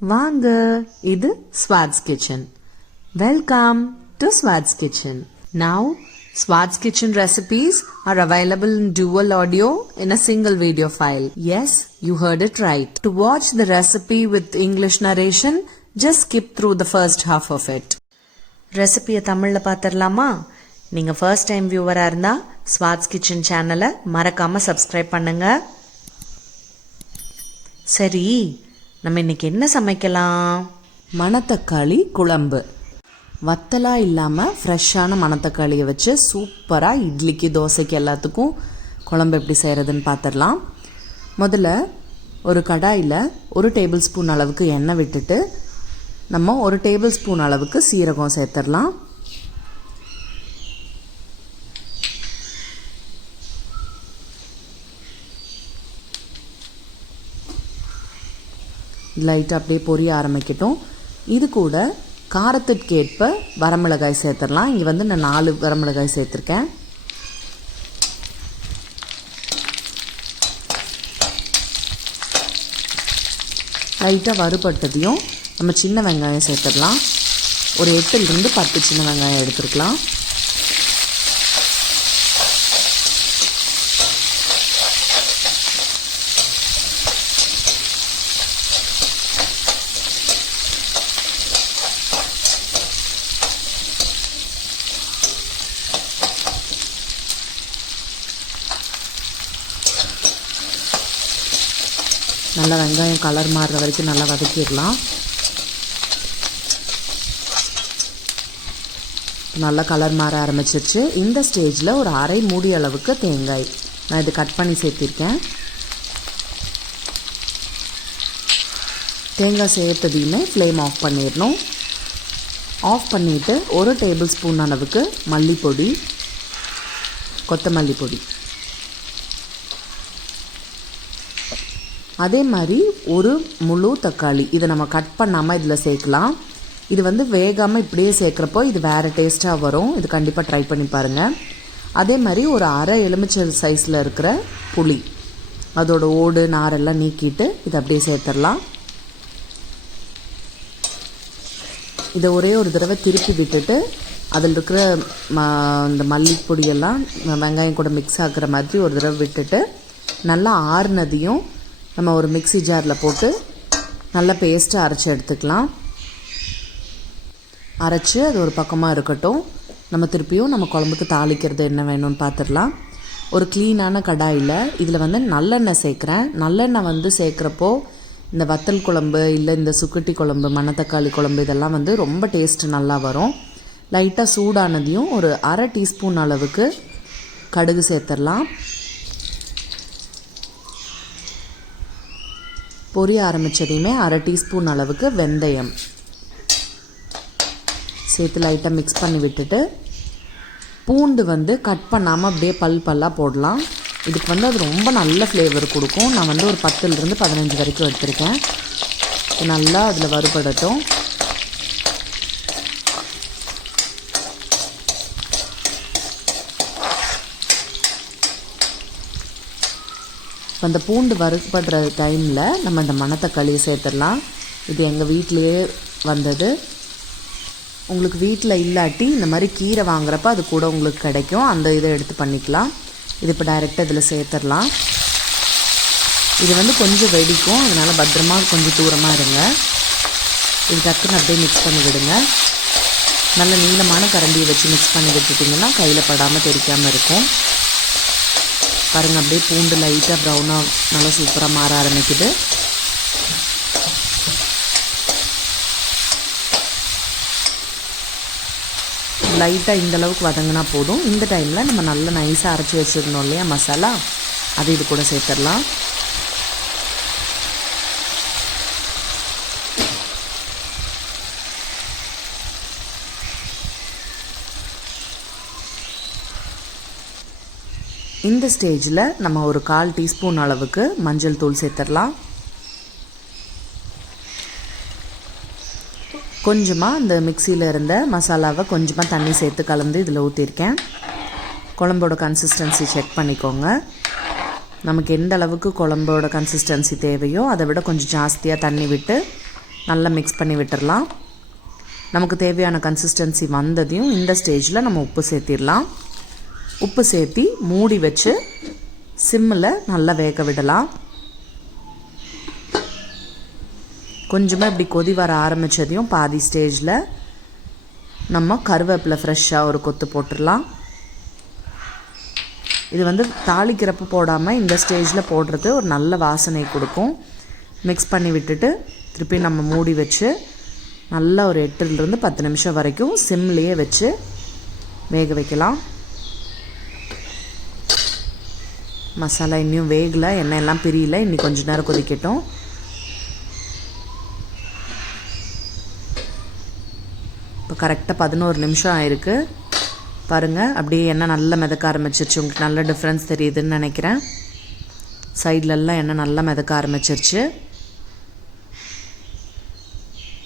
வாங்க, இது Swad's Kitchen. Welcome to Swad's Kitchen. Now, Swad's Kitchen recipes are available in dual audio in a single video file. Yes, you heard it right. To watch the recipe with English narration, just skip through the first half of it. ரெசிபியை தமிழில் பார்த்துடலாமா? நீங்கள் first time வியூவராக இருந்தால் swords kitchen சேனலை மறக்காமல் சப்ஸ்கிரைப் பண்ணுங்கள். சரி, நம்ம இன்னைக்கு என்ன சமைக்கலாம்? மணத்தக்காளி குழம்பு. வத்தலாக இல்லாமல் ஃப்ரெஷ்ஷான மணத்தக்காளியை வச்சு சூப்பராக இட்லிக்கு தோசைக்கு எல்லாத்துக்கும் குழம்பு எப்படி செய்கிறதுன்னு பார்த்துடலாம். முதல்ல ஒரு கடாயில் 1 டேபிள் ஸ்பூன் அளவுக்கு எண்ணெய் விட்டுட்டு நம்ம 1 டேபிள் ஸ்பூன் அளவுக்கு சீரகம் சேர்த்துடலாம். லைட்டாக அப்படியே பொரிய ஆரம்பிக்கட்டும். இது கூட காரத்துக்கு ஏற்ப வரமிளகாய் சேர்த்துடலாம். இங்கே வந்து நான் 4 வரமிளகாய் சேர்த்துருக்கேன். லைட்டாக வறுபட்டதையும் நம்ம சின்ன வெங்காயம் சேர்த்துடலாம். ஒரு 8லிருந்து 10 சின்ன வெங்காயம் எடுத்துருக்கலாம். நல்லா வெங்காயம் கலர் மாறுற வரைக்கும் நல்லா வதக்கிடலாம். நல்லா கலர் மாற ஆரம்பிச்சிருச்சு. இந்த ஸ்டேஜில் ஒரு அரை மூடி அளவுக்கு தேங்காய் நான் இது கட் பண்ணி சேர்த்திருக்கேன். தேங்காய் சேர்த்ததையுமே ஃப்ளேம் ஆஃப் பண்ணிடணும். ஆஃப் பண்ணிவிட்டு 1 டேபிள் ஸ்பூன் அளவுக்கு மல்லிப்பொடி, கொத்தமல்லி பொடி, அதே மாதிரி ஒரு முழு தக்காளி இதை நம்ம கட் பண்ணாமல் இதில் சேர்க்கலாம். இது வந்து வேகாமல் இப்படியே சேர்க்குறப்போ இது வேறு டேஸ்ட்டாக வரும். இது கண்டிப்பாக ட்ரை பண்ணி பாருங்கள். அதே மாதிரி ஒரு அரை எலுமிச்சை சைஸில் இருக்கிற புளி, அதோட ஓடு நாரெல்லாம் நீக்கிட்டு இதை அப்படியே சேர்த்துடலாம். இதை ஒரே ஒரு தடவை திருப்பி விட்டுட்டு அதில் இருக்கிற இந்த மல்லிப்பொடியெல்லாம் வெங்காயம் கூட மிக்ஸ் ஆகுற மாதிரி ஒரு தடவை விட்டுட்டு நல்லா ஆறுனதையும் நம்ம ஒரு மிக்ஸி ஜாரில் போட்டு நல்லா பேஸ்ட்டாக அரைச்சி எடுத்துக்கலாம். அரைச்சி அது ஒரு பக்கமாக இருக்கட்டும். நம்ம திருப்பியும் நம்ம குழம்புக்கு தாளிக்கிறது என்ன வேணும்னு பார்த்துடலாம். ஒரு க்ளீனான கடாயில் இதில் வந்து நல்லெண்ணெய் சேர்க்குறேன். நல்லெண்ணெய் வந்து சேர்க்குறப்போ இந்த வத்தல் குழம்பு இல்லை இந்த சுக்குட்டி குழம்பு, மணத்தக்காளி குழம்பு இதெல்லாம் வந்து ரொம்ப டேஸ்ட்டு நல்லா வரும். லைட்டாக சூடானதையும் ஒரு அரை டீஸ்பூன் அளவுக்கு கடுகு சேர்த்துடலாம். பொரிய ஆரம்பித்ததையுமே அரை டீஸ்பூன் அளவுக்கு வெந்தயம் சேர்த்து லைட்டாக மிக்ஸ் பண்ணி விட்டுட்டு பூண்டு வந்து கட் பண்ணாமல் அப்படியே பல்லாக போடலாம். இதுக்கு வந்து அது ரொம்ப நல்ல ஃப்ளேவர் கொடுக்கும். நான் வந்து ஒரு 10லிருந்து 15 வரைக்கும் எடுத்திருக்கேன். நல்லா அதில் வறுபடட்டும். அந்த பூண்டு வறுபடுற டைமில் நம்ம இந்த மணத்தக்காளியை சேர்த்துடலாம். இது எங்கள் வீட்டிலையே வந்தது. உங்களுக்கு வீட்டில் இல்லாட்டி இந்த மாதிரி கீரை வாங்குறப்ப அது கூட உங்களுக்கு கிடைக்கும். அந்த இதை எடுத்து பண்ணிக்கலாம். இது இப்போ டைரெக்டாக இதில் சேர்த்துடலாம். இது வந்து கொஞ்சம் வெடிக்கும், அதனால் பத்திரமா கொஞ்சம் தூரமாக இருங்க. இது டக்குன்னு அப்படியே மிக்ஸ் பண்ணி விடுங்க. நல்ல நீளமான கரண்டியை வச்சு மிக்ஸ் பண்ணி விட்டுட்டிங்கன்னா கையில் படாமல் தெரிக்காமல் இருக்கும். பாருங்கள், அப்படியே பூண்டு லைட்டாக ப்ரௌனாக நல்லா சூப்பராக மாற ஆரம்பிக்குது. லைட்டாக இந்த அளவுக்கு வதங்கினா போதும். இந்த டைமில் நம்ம நல்லா நைஸாக அரைச்சி வச்சுருந்தோம் இல்லையா மசாலா, அது இது கூட சேர்த்துடலாம். இந்த ஸ்டேஜில் நம்ம ஒரு 1/4 டீஸ்பூன் அளவுக்கு மஞ்சள் தூள் சேர்த்துடலாம். கொஞ்சமாக இந்த மிக்சியில் இருந்த மசாலாவை கொஞ்சமாக தண்ணி சேர்த்து கலந்து இதில் ஊற்றிருக்கேன். குழம்போட கன்சிஸ்டன்சி செக் பண்ணிக்கோங்க. நமக்கு எந்த அளவுக்கு குழம்போட கன்சிஸ்டன்சி தேவையோ அதை விட கொஞ்சம் ஜாஸ்தியாக தண்ணி விட்டு நல்லா மிக்ஸ் பண்ணி விட்டுறலாம். நமக்கு தேவையான கன்சிஸ்டன்சி வந்ததையும் இந்த ஸ்டேஜில் நம்ம உப்பு சேர்த்திடலாம். உப்பு சேர்த்தி மூடி வச்சு சிம்மில் நல்லா வேக விடலாம். கொஞ்சமாக இப்படி கொதி வர ஆரம்பித்ததையும் பாதி ஸ்டேஜில் நம்ம கருவேப்பிலை ஃப்ரெஷ்ஷாக ஒரு கொத்து போட்டுடலாம். இது தாளிக்கிறப்ப போடாமல் இந்த ஸ்டேஜில் போடுறது ஒரு நல்ல வாசனை கொடுக்கும். மிக்ஸ் பண்ணி விட்டுட்டு திருப்பி நம்ம மூடி வச்சு நல்லா ஒரு 8 to 10 நிமிஷம் வரைக்கும் சிம்லேயே வச்சு வேக வைக்கலாம். மசாலா இன்னும் வேகலை, எண்ணெய் எல்லாம் பிரியல, இன்னும் கொஞ்சம் நேரம் கொதிக்கட்டும். இப்போ கரெக்டாக 11 நிமிஷம் ஆயிருக்கு பாருங்கள். அப்படியே எண்ணெய் நல்லா மிதக்க ஆரம்பிச்சிருச்சு. உங்களுக்கு நல்ல டிஃப்ரென்ஸ் தெரியுதுன்னு நினைக்கிறேன். சைட்லெல்லாம் எண்ணெய் நல்லா மிதக்க ஆரம்பிச்சிருச்சு,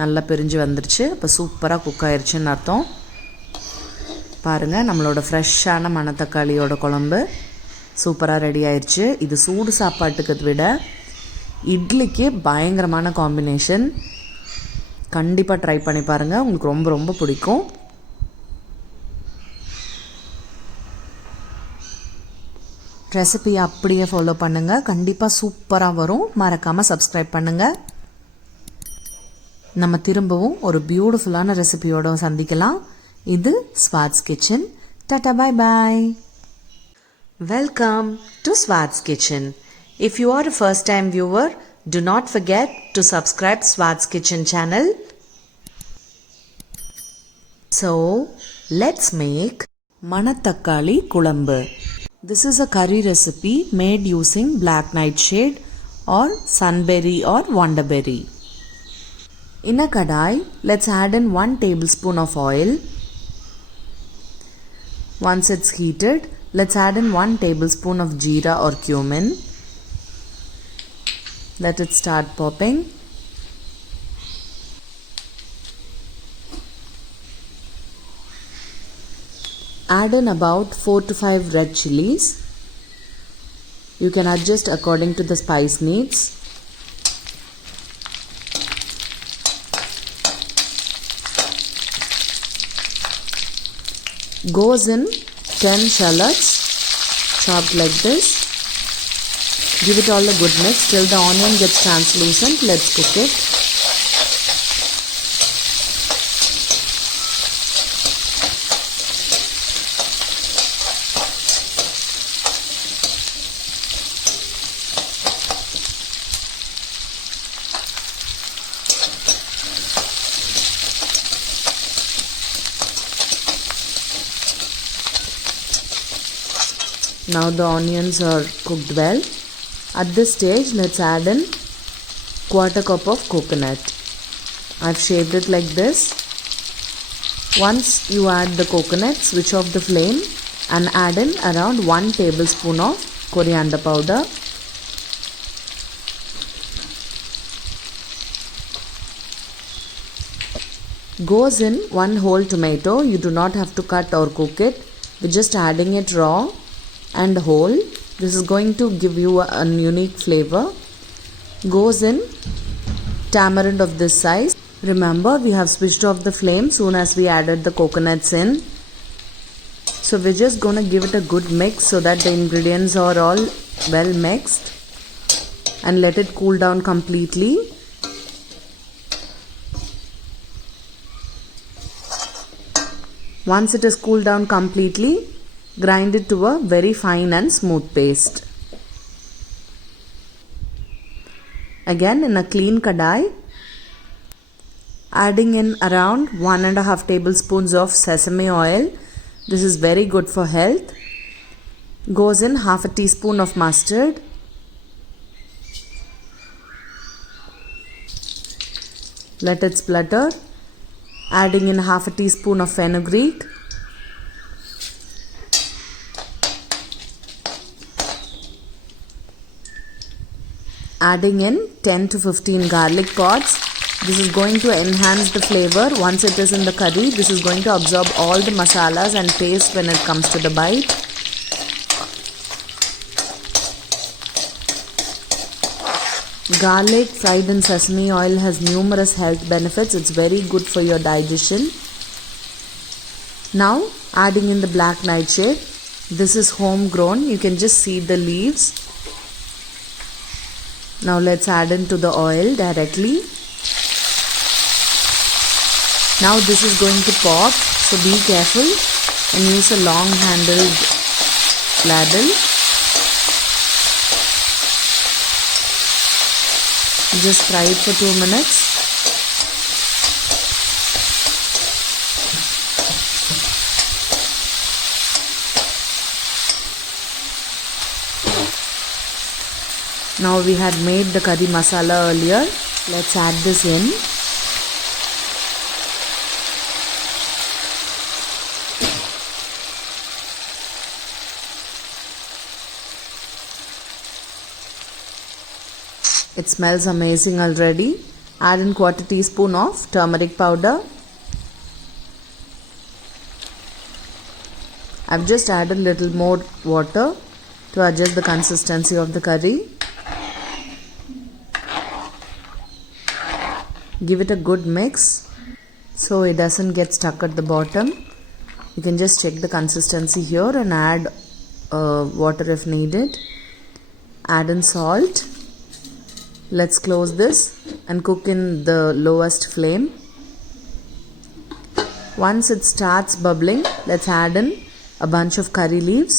நல்லா பிரிஞ்சு வந்துருச்சு. இப்போ சூப்பராக குக் ஆயிடுச்சுன்னு அர்த்தம். பாருங்கள், நம்மளோட ஃப்ரெஷ்ஷான மணத்தக்காளியோட குழம்பு சூப்பராக ரெடி ஆயிடுச்சு. இது சூடு சாப்பாட்டுக்கு விட இட்லிக்கு பயங்கரமான காம்பினேஷன். கண்டிப்பாக ட்ரை பண்ணி பாருங்கள், உங்களுக்கு ரொம்ப ரொம்ப பிடிக்கும். ரெசிபியை அப்படியே ஃபாலோ பண்ணுங்கள், கண்டிப்பாக சூப்பராக வரும். மறக்காமல் சப்ஸ்கிரைப் பண்ணுங்கள். நம்ம திரும்பவும் ஒரு பியூட்டிஃபுல்லான ரெசிபியோட சந்திக்கலாம். இது swords kitchen. Tata, bye bye. Welcome to swords kitchen. If you are a first time viewer, do not forget to subscribe Swad's Kitchen channel. So, let's make மணத்தக்காளி குழம்பு. This is a curry recipe made using black nightshade or sunberry or wonderberry. In a kadai, let's add in 1 tablespoon of oil. Once it's heated, let's add in 1 tablespoon of jeera or cumin. Let it start popping. Add in about 4 to 5 red chilies. You can adjust according to the spice needs. Goes in 10 shallots chopped like this. Give it all a good mix till the onion gets translucent. Let's cook it. Now the onions are cooked well. At this stage, let's add in 1/4 cup of coconut. I've shaved it like this. Once you add the coconut, switch off the flame and add in around 1 tablespoon of coriander powder. Goes in 1 whole tomato. You do not have to cut or cook it. We're just adding it raw and whole. This is going to give you a unique flavor. Goes in tamarind of this size. Remember, we have switched off the flame soon as we added the coconuts in. So we're just going to give it a good mix so that the ingredients are all well mixed, and let it cool down completely. Once it is cooled down completely, grind it to a very fine and smooth paste. Again, in a clean kadai, adding in around 1.5 tablespoons of sesame oil. This is very good for health. Goes in 1/2 teaspoon of mustard. Let it splutter. Adding in 1/2 teaspoon of fenugreek. Adding in 10 to 15 garlic pods. This is going to enhance the flavor. Once it is in the curry, this is going to absorb all the masalas and taste when it comes to the bite. Garlic fried in sesame oil has numerous health benefits. It's very good for your digestion. Now adding in the black nightshade. This is homegrown. You can just see the leaves. Now let's add into the oil directly. Now this is going to pop, so be careful and use a long handled ladle. Just fry it for 2 minutes. Now we had made the curry masala earlier. Let's add this in. It smells amazing already. Add in 1/4 teaspoon of turmeric powder. I've just added a little more water to adjust the consistency of the curry. Give it a good mix so it doesn't get stuck at the bottom. You can just check the consistency here and add water if needed. Add in salt. Let's close this and cook in the lowest flame. Once it starts bubbling, let's add in a bunch of curry leaves.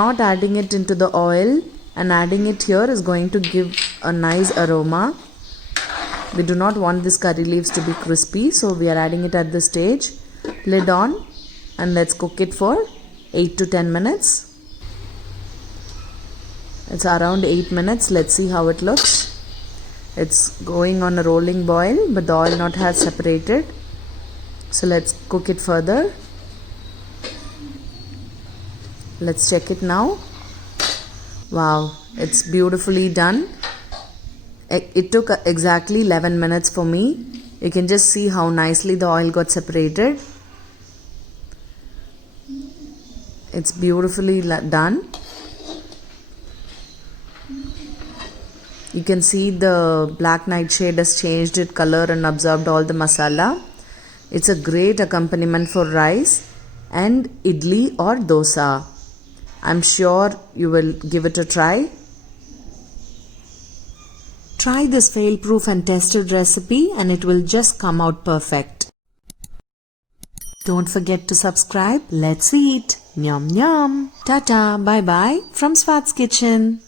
Not adding it into the oil and adding it here is going to give a nice aroma. We do not want these curry leaves to be crispy, so we are adding it at this stage. Lid on and let's cook it for 8 to 10 minutes. It's around 8 minutes. Let's see how it looks. It's going on a rolling boil, but the oil not has separated. So let's cook it further. Let's check it now. Wow, it's beautifully done. It took exactly 11 minutes for me. You can just see how nicely the oil got separated. It's beautifully done. You can see the black nightshade has changed its color and absorbed all the masala. It's a great accompaniment for rice and idli or dosa. I'm sure you will give it a try. Try this fail-proof and tested recipe and it will just come out perfect. Don't forget to subscribe. Let's eat. Nyam nyam. Tata. Bye bye from Swath's Kitchen.